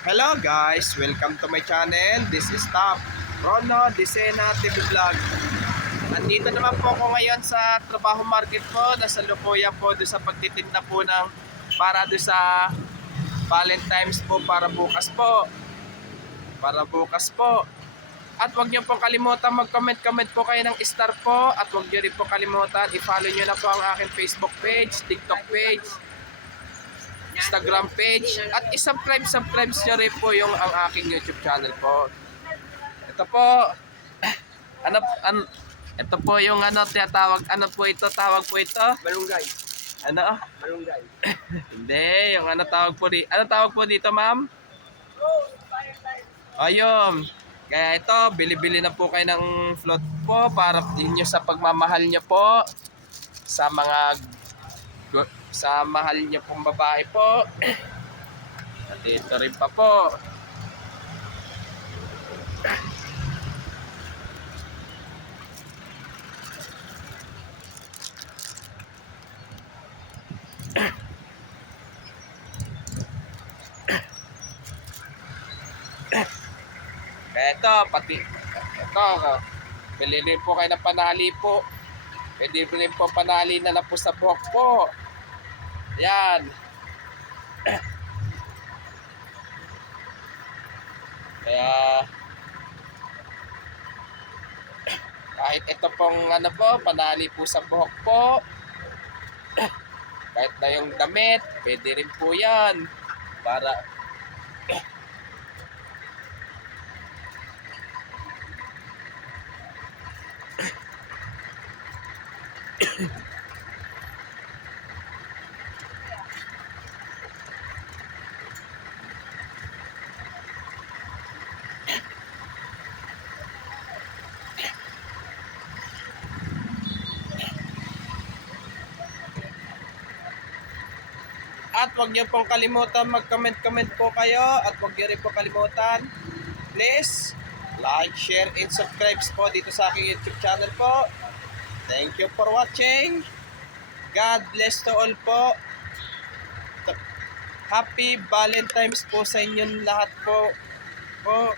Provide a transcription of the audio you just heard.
Hello guys, welcome to my channel. This is Top Rono Disena TV Vlog. Andito naman po ako ngayon sa trabaho market po. Nasa Lukuya po doon sa pagtitinda po ng para doon sa Valentine's po para bukas po. Para bukas po. At huwag niyo po kalimutan mag-comment-comment po kayo ng star po. At huwag niyo rin po kalimutan i-follow niyo na po ang aking Facebook page, TikTok page, Instagram page at isubscribe subscribe nyo rin po yung ang aking YouTube channel po. Ito po ano an, ito po yung ano tinatawag ano po ito tawag po ito Malunggay. ano Malunggay. hindi yung ano tawag po dito ano tawag po dito ma'am ayun kaya ito bili-bili na po kayo ng float po para inyo sa pagmamahal nyo po sa mga sa mahal niyo pong babae po. At ito rin pa po. Ito, pati ito, bili rin po kayo ng panali po. Pwede rin po panali na na po sa buhok po. Yan. Kaya kahit ito pong ano po, panali po sa buhok po. Kahit na yung damit, pwede rin po yan. Para At huwag niyo pong kalimutan mag-comment-comment po kayo at huwag niyo rin po kalimutan please like, share, and subscribe po dito sa aking YouTube channel po. Thank you for watching. God bless to all po. Happy Valentine's po sa inyong lahat po. Po.